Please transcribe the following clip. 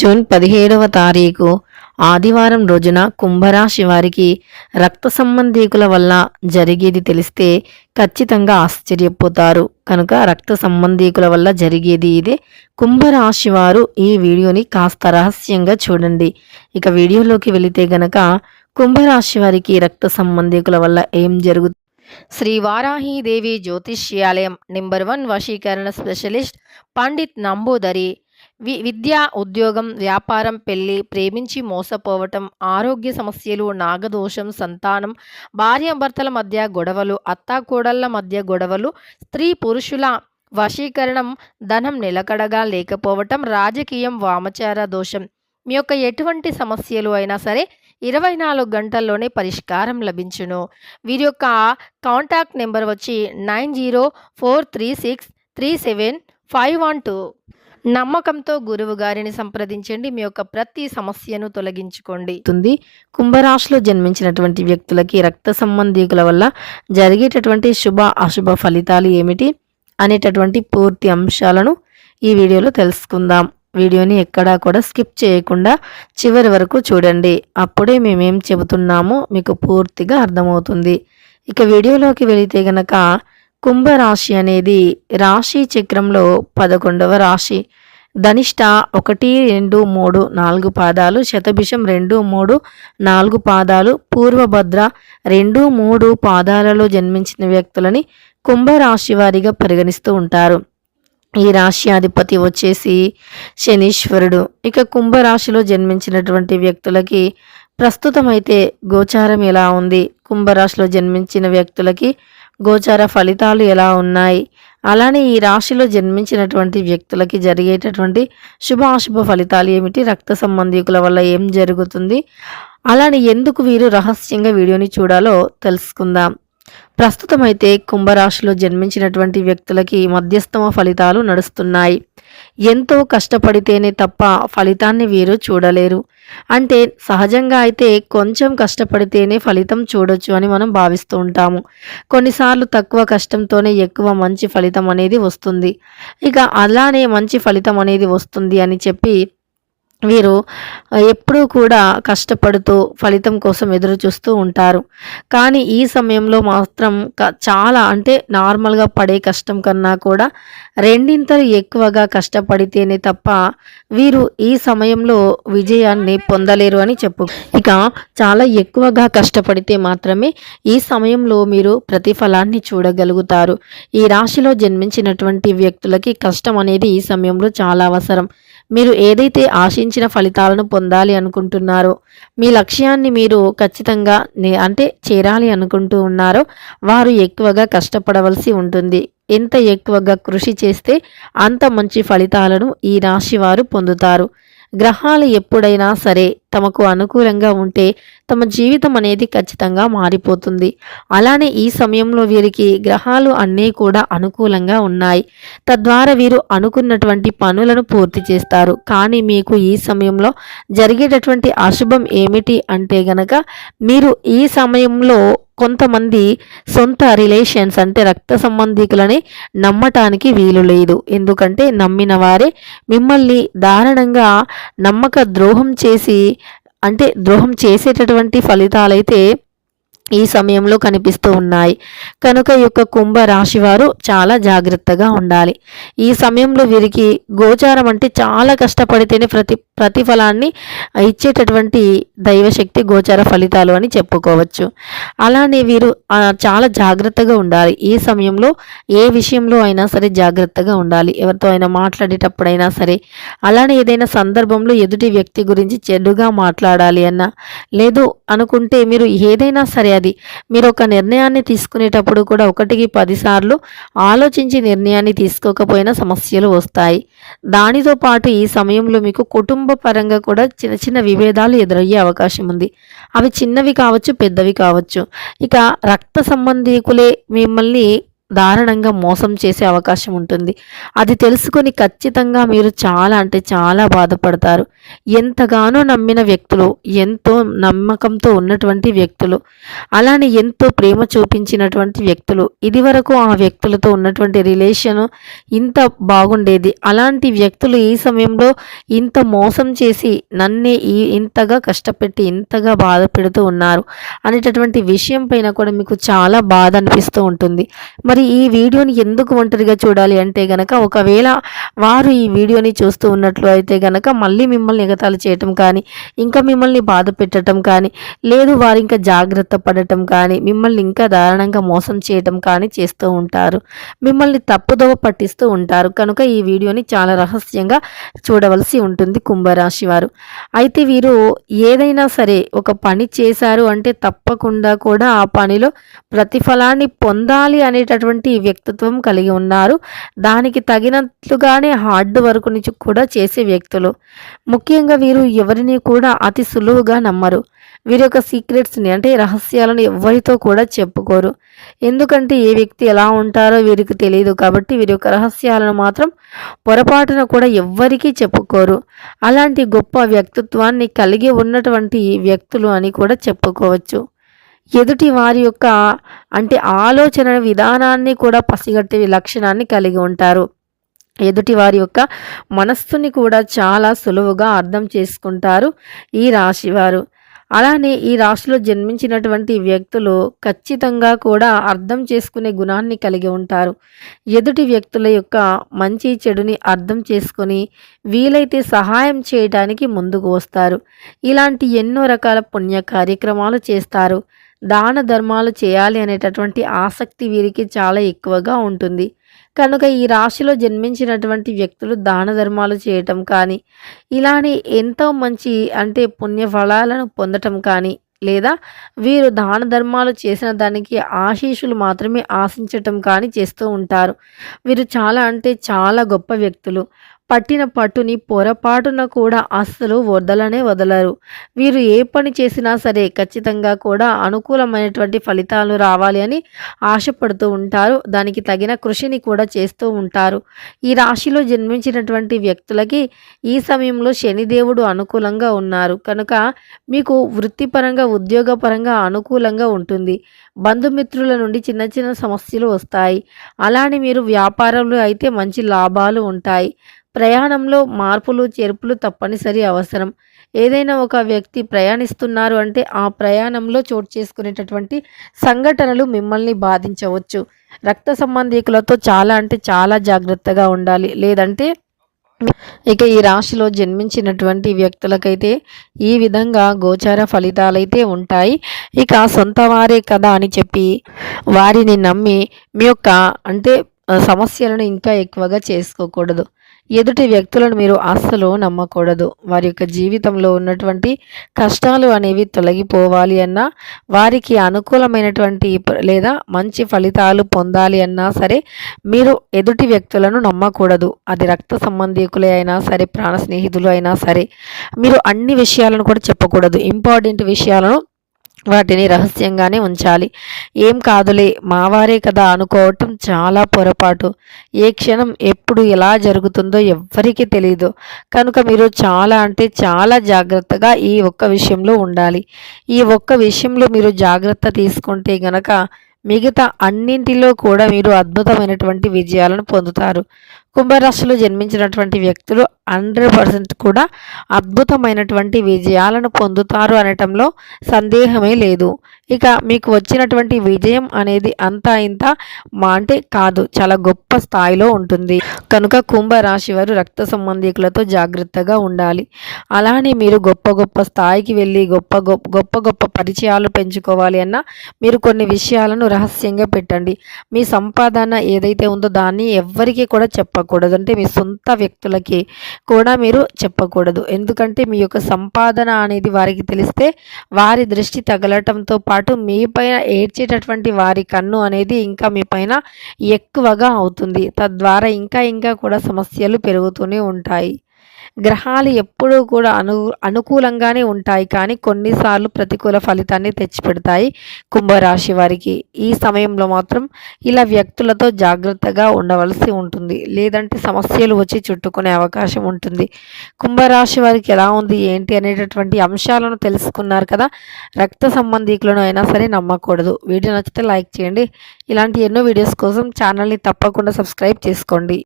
June 17వ తారీఖు ఆదివారం రోజున కుంభరాశి వారికి రక్త సంబంధీకుల వల్ల జరిగేది తెలిస్తే ఖచ్చితంగా ఆశ్చర్యపోతారు. కనుక రక్త సంబంధీకుల వల్ల జరిగేది ఇదే. కుంభరాశి వారు ఈ వీడియోని కాస్త రహస్యంగా చూడండి. ఇక వీడియోలోకి వెళితే గనక కుంభరాశి వారికి రక్త సంబంధీకుల వల్ల ఏం జరుగుతుంది? శ్రీ వారాహీదేవి జ్యోతిష్యాలయం నెంబర్ 1 వశీకరణ స్పెషలిస్ట్ పండిత్ నంబూదరి. విద్య, ఉద్యోగం, వ్యాపారం, పెళ్లి, ప్రేమించి మోసపోవటం, ఆరోగ్య సమస్యలు, నాగదోషం, సంతానం, భార్యాభర్తల మధ్య గొడవలు, అత్తాకోడళ్ల మధ్య గొడవలు, స్త్రీ పురుషుల వశీకరణం, ధనం నిలకడగా లేకపోవటం, రాజకీయం, వామచార దోషం. మీ యొక్క ఎటువంటి సమస్యలు అయినా సరే 24 గంటల్లోనే పరిష్కారం లభించును. వీరి యొక్క కాంటాక్ట్ నెంబర్ వచ్చి 9043637512. నమ్మకంతో గురువు గారిని సంప్రదించండి. మీ యొక్క ప్రతి సమస్యను తొలగించుకోండి. కుంభరాశిలో జన్మించినటువంటి వ్యక్తులకి రక్త సంబంధీకుల వల్ల జరిగేటటువంటి శుభ అశుభ ఫలితాలు ఏమిటి అనేటటువంటి పూర్తి అంశాలను ఈ వీడియోలో తెలుసుకుందాం. వీడియోని ఎక్కడా కూడా స్కిప్ చేయకుండా చివరి వరకు చూడండి. అప్పుడే మేమేం చెబుతున్నామో మీకు పూర్తిగా అర్థమవుతుంది. ఇక వీడియోలోకి వెళితే గనక కుంభరాశి అనేది రాశి చక్రంలో 11వ రాశి. ధనిష్ట 1, 2, 3, 4 పాదాలు, శతభిషం 2, 3, 4 పాదాలు, పూర్వభద్ర 2, 3 పాదాలలో జన్మించిన వ్యక్తులని కుంభరాశి వారిగా పరిగణిస్తూ ఉంటారు. ఈ రాశి అధిపతి వచ్చేసి శనీశ్వరుడు. ఇక కుంభరాశిలో జన్మించినటువంటి వ్యక్తులకి ప్రస్తుతం అయితే గోచారం ఎలా ఉంది, కుంభరాశిలో జన్మించిన వ్యక్తులకి గోచార ఫలితాలు ఎలా ఉన్నాయి, అలానే ఈ రాశిలో జన్మించినటువంటి వ్యక్తులకి జరిగేటటువంటి శుభాశుభ ఫలితాలు ఏమిటి, రక్త సంబంధీకుల వల్ల ఏం జరుగుతుంది, అలానే ఎందుకు వీరు రహస్యంగా వీడియోని చూడాలో తెలుసుకుందాం. ప్రస్తుతం అయితే కుంభరాశిలో జన్మించినటువంటి వ్యక్తులకి మధ్యస్థమ ఫలితాలు నడుస్తున్నాయి. ఎంతో కష్టపడితేనే తప్ప ఫలితాన్ని వీరు చూడలేరు. అంటే సహజంగా అయితే కొంచెం కష్టపడితేనే ఫలితం చూడొచ్చు అని మనం భావిస్తూ ఉంటాము. కొన్నిసార్లు తక్కువ కష్టంతోనే ఎక్కువ మంచి ఫలితం అనేది వస్తుంది. ఇక అలానే మంచి ఫలితం అనేది వస్తుంది అని చెప్పి వీరు ఎప్పుడూ కూడా కష్టపడుతూ ఫలితం కోసం ఎదురు చూస్తూ ఉంటారు. కానీ ఈ సమయంలో మాత్రం చాలా అంటే నార్మల్గా పడే కష్టం కన్నా కూడా రెండింతలు ఎక్కువగా కష్టపడితేనే తప్ప వీరు ఈ సమయంలో విజయాన్ని పొందలేరు అని చెప్పు. ఇక చాలా ఎక్కువగా కష్టపడితే మాత్రమే ఈ సమయంలో మీరు ప్రతిఫలాన్ని చూడగలుగుతారు. ఈ రాశిలో జన్మించినటువంటి వ్యక్తులకి కష్టం అనేది ఈ సమయంలో చాలా అవసరం. మీరు ఏదైతే ఆశించిన ఫలితాలను పొందాలి అనుకుంటున్నారో, మీ లక్ష్యాన్ని మీరు ఖచ్చితంగా అంటే చేరాలి అనుకుంటూ ఉన్నారో వారు ఎక్కువగా కష్టపడవలసి ఉంటుంది. ఎంత ఎక్కువగా కృషి చేస్తే అంత మంచి ఫలితాలను ఈ రాశి వారు పొందుతారు. గ్రహాలు ఎప్పుడైనా సరే తమకు అనుకూలంగా ఉంటే తమ జీవితం అనేది ఖచ్చితంగా మారిపోతుంది. అలానే ఈ సమయంలో వీరికి గ్రహాలు అన్నీ కూడా అనుకూలంగా ఉన్నాయి. తద్వారా వీరు అనుకున్నటువంటి పనులను పూర్తి చేస్తారు. కానీ మీకు ఈ సమయంలో జరిగేటటువంటి అశుభం ఏమిటి అంటే గనక మీరు ఈ సమయంలో కొంతమంది సొంత రిలేషన్స్ అంటే రక్త సంబంధికులని నమ్మటానికి వీలు లేదు. ఎందుకంటే నమ్మిన వారే మిమ్మల్ని దారుణంగా నమ్మక ద్రోహం చేసి అంటే ద్రోహం చేసేటటువంటి ఫలితాలైతే ఈ సమయంలో కనిపిస్తూ ఉన్నాయి. కనుక ఈ యొక్క కుంభ రాశి వారు చాలా జాగ్రత్తగా ఉండాలి. ఈ సమయంలో వీరికి గోచారం అంటే చాలా కష్టపడితేనే ప్రతిఫలాన్ని ఇచ్చేటటువంటి దైవశక్తి గోచార ఫలితాలు అని చెప్పుకోవచ్చు. అలానే వీరు చాలా జాగ్రత్తగా ఉండాలి. ఈ సమయంలో ఏ విషయంలో అయినా సరే జాగ్రత్తగా ఉండాలి. ఎవరితో అయినా మాట్లాడేటప్పుడైనా సరే, అలానే ఏదైనా సందర్భంలో ఎదుటి వ్యక్తి గురించి చెడుగా మాట్లాడాలి అన్నా, లేదు అనుకుంటే మీరు ఏదైనా సరే అది మీరు ఒక నిర్ణయాన్ని తీసుకునేటప్పుడు కూడా 1కి 10 సార్లు ఆలోచించి నిర్ణయాన్ని తీసుకోకపోయినా సమస్యలు వస్తాయి. దానితో పాటు ఈ సమయంలో మీకు కుటుంబ పరంగా కూడా చిన్న చిన్న విభేదాలు ఎదురయ్యే అవకాశం ఉంది. అవి చిన్నవి కావచ్చు, పెద్దవి కావచ్చు. ఇక రక్త సంబంధీకులే మిమ్మల్ని దారుణంగా మోసం చేసే అవకాశం ఉంటుంది. అది తెలుసుకొని ఖచ్చితంగా మీరు చాలా అంటే చాలా బాధపడతారు. ఎంతగానో నమ్మిన వ్యక్తులు, ఎంతో నమ్మకంతో ఉన్నటువంటి వ్యక్తులు, అలానే ఎంతో ప్రేమ చూపించినటువంటి వ్యక్తులు, ఇదివరకు ఆ వ్యక్తులతో ఉన్నటువంటి రిలేషను ఇంత బాగుండేది. అలాంటి వ్యక్తులు ఈ సమయంలో ఇంత మోసం చేసి నన్నే ఇంతగా కష్టపెట్టి, ఇంతగా బాధ పెడుతూ ఉన్నారు అనేటటువంటి విషయం పైన కూడా మీకు చాలా బాధ అనిపిస్తూ ఉంటుంది. మరి ఈ వీడియోని ఎందుకు ఒంటరిగా చూడాలి అంటే గనక, ఒకవేళ వారు ఈ వీడియోని చూస్తూ ఉన్నట్లు అయితే గనక మళ్ళీ మిమ్మల్ని ఎగతాళి చేయటం కానీ, ఇంకా మిమ్మల్ని బాధ పెట్టడం కానీ, లేదు వారు ఇంకా జాగ్రత్త పడటం కానీ, మిమ్మల్ని ఇంకా దారుణంగా మోసం చేయటం కానీ చేస్తూ ఉంటారు. మిమ్మల్ని తప్పుదోవ పట్టిస్తూ ఉంటారు. కనుక ఈ వీడియోని చాలా రహస్యంగా చూడవలసి ఉంటుంది కుంభరాశి వారు. అయితే వీరు ఏదైనా సరే ఒక పని చేశారు అంటే తప్పకుండా కూడా ఆ పనిలో ప్రతిఫలాన్ని పొందాలి అనేటటువంటి వ్యక్తిత్వం కలిగి ఉన్నారు. దానికి తగినట్లుగానే హార్డ్ వర్క్ నుంచి కూడా చేసే వ్యక్తులు. ముఖ్యంగా వీరు ఎవరిని కూడా అతి సులువుగా నమ్మరు. వీరి యొక్క సీక్రెట్స్ని అంటే రహస్యాలను ఎవరితో కూడా చెప్పుకోరు. ఎందుకంటే ఏ వ్యక్తి ఎలా ఉంటారో వీరికి తెలియదు కాబట్టి వీరి యొక్క రహస్యాలను మాత్రం పొరపాటున కూడా ఎవ్వరికీ చెప్పుకోరు. అలాంటి గొప్ప వ్యక్తిత్వాన్ని కలిగి ఉన్నటువంటి వ్యక్తులు అని కూడా చెప్పుకోవచ్చు. ఎదుటి వారి యొక్క అంటే ఆలోచన విధానాన్ని కూడా పసిగట్టే లక్షణాన్ని కలిగి ఉంటారు. ఎదుటి వారి యొక్క మనస్సుని కూడా చాలా సులువుగా అర్థం చేసుకుంటారు ఈ రాశివారు. అలానే ఈ రాశిలో జన్మించినటువంటి వ్యక్తులు ఖచ్చితంగా కూడా అర్థం చేసుకునే గుణాన్ని కలిగి ఉంటారు. ఎదుటి వ్యక్తుల యొక్క మంచి చెడుని అర్థం చేసుకొని వీలైతే సహాయం చేయడానికి ముందుకు వస్తారు. ఇలాంటి ఎన్నో రకాల పుణ్య కార్యక్రమాలు చేస్తారు. దాన ధర్మాలు చేయాలి అనేటటువంటి ఆసక్తి వీరికి చాలా ఎక్కువగా ఉంటుంది. కనుక ఈ రాశిలో జన్మించినటువంటి వ్యక్తులు దాన ధర్మాలు చేయటం కానీ, ఇలానే ఎంతో మంచి అంటే పుణ్య ఫలాలను పొందటం కానీ, లేదా వీరు దాన ధర్మాలు చేసిన దానికి ఆశీస్సులు మాత్రమే ఆశించటం కానీ చేస్తూ ఉంటారు. వీరు చాలా అంటే చాలా గొప్ప వ్యక్తులు. పట్టిన పట్టుని పొరపాటున కూడా అస్సలు వదలనే వదలరు. వీరు ఏ పని చేసినా సరే ఖచ్చితంగా కూడా అనుకూలమైనటువంటి ఫలితాలు రావాలి అని ఆశపడుతూ ఉంటారు. దానికి తగిన కృషిని కూడా చేస్తూ ఉంటారు. ఈ రాశిలో జన్మించినటువంటి వ్యక్తులకి ఈ సమయంలో శనిదేవుడు అనుకూలంగా ఉన్నారు. కనుక మీకు వృత్తిపరంగా, ఉద్యోగపరంగా అనుకూలంగా ఉంటుంది. బంధుమిత్రుల నుండి చిన్న చిన్న సమస్యలు వస్తాయి. అలానే మీరు వ్యాపారంలో అయితే మంచి లాభాలు ఉంటాయి. ప్రయాణంలో మార్పులు చేర్పులు తప్పనిసరి అవసరం. ఏదైనా ఒక వ్యక్తి ప్రయాణిస్తున్నారు అంటే ఆ ప్రయాణంలో చోటు చేసుకునేటటువంటి సంఘటనలు మిమ్మల్ని బాధించవచ్చు. రక్త సంబంధీకులతో చాలా అంటే చాలా జాగ్రత్తగా ఉండాలి. లేదంటే ఇక ఈ రాశిలో జన్మించినటువంటి వ్యక్తులకైతే ఈ విధంగా గోచార ఫలితాలైతే ఉంటాయి. ఇక సొంత వారే కదా అని చెప్పి వారిని నమ్మి మీ యొక్క అంటే సమస్యలను ఇంకా ఎక్కువగా చేసుకోకూడదు. ఎదుటి వ్యక్తులను మీరు అస్సలు నమ్మకూడదు. వారి యొక్క జీవితంలో ఉన్నటువంటి కష్టాలు అనేవి తొలగిపోవాలి అన్నా, వారికి అనుకూలమైనటువంటి లేదా మంచి ఫలితాలు పొందాలి అన్నా సరే మీరు ఎదుటి వ్యక్తులను నమ్మకూడదు. అది రక్త సంబంధీకులే అయినా సరే, ప్రాణ స్నేహితులు అయినా సరే మీరు అన్ని విషయాలను కూడా చెప్పకూడదు. ఇంపార్టెంట్ విషయాలను వాటిని రహస్యంగానే ఉంచాలి. ఏం కాదులే మావారే కదా అనుకోవటం చాలా పొరపాటు. ఏ క్షణం ఎప్పుడు ఎలా జరుగుతుందో ఎవ్వరికీ తెలియదు. కనుక మీరు చాలా అంటే చాలా జాగ్రత్తగా ఈ ఒక్క విషయంలో ఉండాలి. ఈ ఒక్క విషయంలో మీరు జాగ్రత్త తీసుకుంటే గనక మిగతా అన్నింటిలో కూడా మీరు అద్భుతమైనటువంటి విజయాలను పొందుతారు. కుంభరాశిలో జన్మించినటువంటి వ్యక్తులు 100% కూడా అద్భుతమైనటువంటి విజయాలను పొందుతారు అనటంలో సందేహమే లేదు. ఇక మీకు వచ్చినటువంటి విజయం అనేది అంతా ఇంత అంటే కాదు, చాలా గొప్ప స్థాయిలో ఉంటుంది. కనుక కుంభరాశి వారు రక్త సంబంధీకులతో జాగ్రత్తగా ఉండాలి. అలానే మీరు గొప్ప గొప్ప స్థాయికి వెళ్ళి గొప్ప గొప్ప పరిచయాలు పెంచుకోవాలి అన్నా మీరు కొన్ని విషయాలను రహస్యంగా పెట్టండి. మీ సంపాదన ఏదైతే ఉందో దాన్ని ఎవ్వరికీ కూడా చెప్పకూడదు. అంటే మీ సొంత వ్యక్తులకి కూడా మీరు చెప్పకూడదు. ఎందుకంటే మీ యొక్క సంపాదన అనేది వారికి తెలిస్తే వారి దృష్టి తగలటంతో పాటు మీ పైన ఏడ్చేటటువంటి వారి కన్ను అనేది ఇంకా మీ పైన ఎక్కువగా అవుతుంది. తద్వారా ఇంకా ఇంకా కూడా సమస్యలు పెరుగుతూనే ఉంటాయి. గ్రహాలు ఎప్పుడూ కూడా అనుకూలంగానే ఉంటాయి. కానీ కొన్నిసార్లు ప్రతికూల ఫలితాన్ని తెచ్చిపెడతాయి కుంభరాశి వారికి. ఈ సమయంలో మాత్రం ఇలా వ్యక్తులతో జాగ్రత్తగా ఉండవలసి ఉంటుంది. లేదంటే సమస్యలు వచ్చి చుట్టుకునే అవకాశం ఉంటుంది. కుంభరాశి వారికి ఎలా ఉంది ఏంటి అనేటటువంటి అంశాలను తెలుసుకున్నారు కదా. రక్త సంబంధీకులను అయినా సరే నమ్మకూడదు. వీడియో నచ్చితే లైక్ చేయండి. ఇలాంటి ఎన్నో వీడియోస్ కోసం ఛానల్ని తప్పకుండా సబ్స్క్రైబ్ చేసుకోండి.